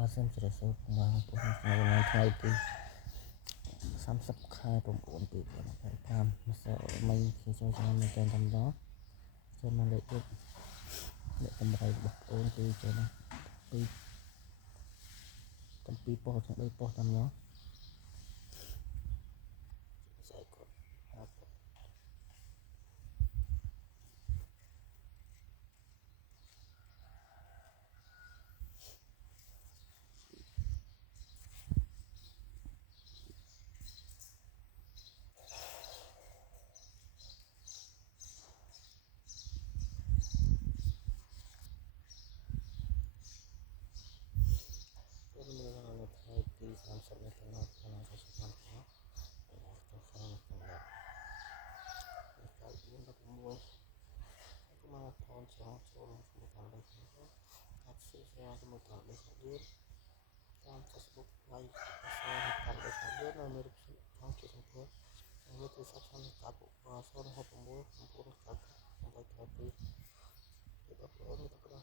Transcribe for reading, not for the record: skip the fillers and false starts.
សូមជម្រាបសួរបងប្អូនថ្ងៃទី30 ខែ 9 2025 ម្សិលមិញខ្ញុំចូលឆ្នាំនៅតែតំណចូលមកលេខទៀតអ្នកតម្រៃរបស់បងប្អូនគឺចូលណាពីប៉ុស្តិ៍ខាង3ប៉ុស្តិ៍តាមនោះស្អែកគាត់ហើយនៅថ្ងៃទី30នៅក្នុងឆ្នាំ2025ទៅខាងខាងដល់4 16គឺមកថនចូលជាមួយតាមលេខនេះអាច share ជាមួយតាមលេខនេះតាម Facebook Live តាមលេខនេះនៅរូបភាពខាងជាសំភើវាទូរស័ព្ទខាងកាប់066 999 822បងប្អូនមានតែ